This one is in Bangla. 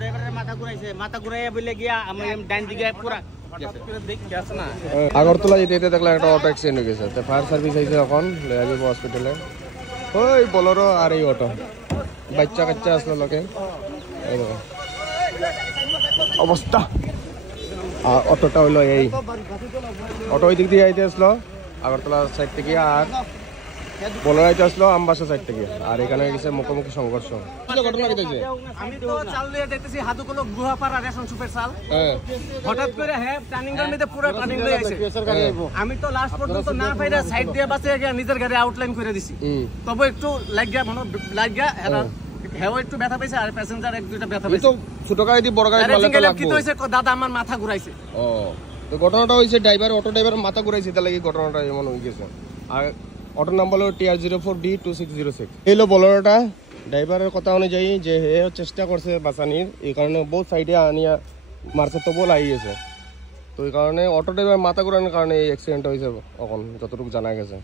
ড্রাইভারের মাথা ঘুরাইয়া বলে গিয়া আমি ডান দিকে পুরা আগরতলা যেতে দেখলাম একটা অটো অ্যাক্সিডেন্ট হয়ে গেছে, তো ফায়ার সার্ভিস আইছে এখন লয়ে যাবো হসপিটালে। ওই বলোরো আর এই অটো বাচ্চা কাচ্চা আসলো লোকে এই দেখো অবস্থা। আর অটোটা হইলো এই অটো ওই দিক দিয়ে আইতে আসলো আগরতলা সাইড থেকে, আর বলোর আইতে আসলো আমবাসা সাইড থেকে, আর এখানে গেছে মুখোমুখি সংঘর্ষ। ঘটনা ঘটেছে আমি তো চাল দিয়ে দেখতেছি হাতুকলো গুহাপাড়া রেশন সুপের চাল, হঠাৎ করে টার্নিং এর মধ্যে পুরো টার্নিং লয়ে আইছে। আমি তো লাস্ট পর্যন্ত না পাইরা সাইড দিয়ে বাসে গিয়া নিজের গাড়ি আউটলাইন করে দিছি, তবে একটু লাগিয়া হেও একটু ব্যথা পাইছে, আর প্যাসেঞ্জার এক দুইটা ব্যথা পাইছে। তো ছোট গাড়ি দি বড় গাড়ি মারলে তো লাগবে। কি হইছে দাদা আমার মাথা ঘুরাইছে। ও তো ঘটনাটা হইছে অটো ড্রাইভার মাথা ঘুরাইছে, তার লাগি ঘটনাটা এমন হই গেছে। আর অটো নাম্বার হলো TR04D2606। এইলো বলোটা ড্রাইভারের কথা অনুযায়ী যে হে চেষ্টা করছে বাঁচানির, এই কারণে বহুত সাইডে আনিয়া মারছে, তবুও লাগি গেছে। তো এই কারণে অটো ড্রাইভার মাথা ঘুরানোর কারণে এই অ্যাক্সিডেন্ট হয়েছে এখন যতটুকু জানা গেছে।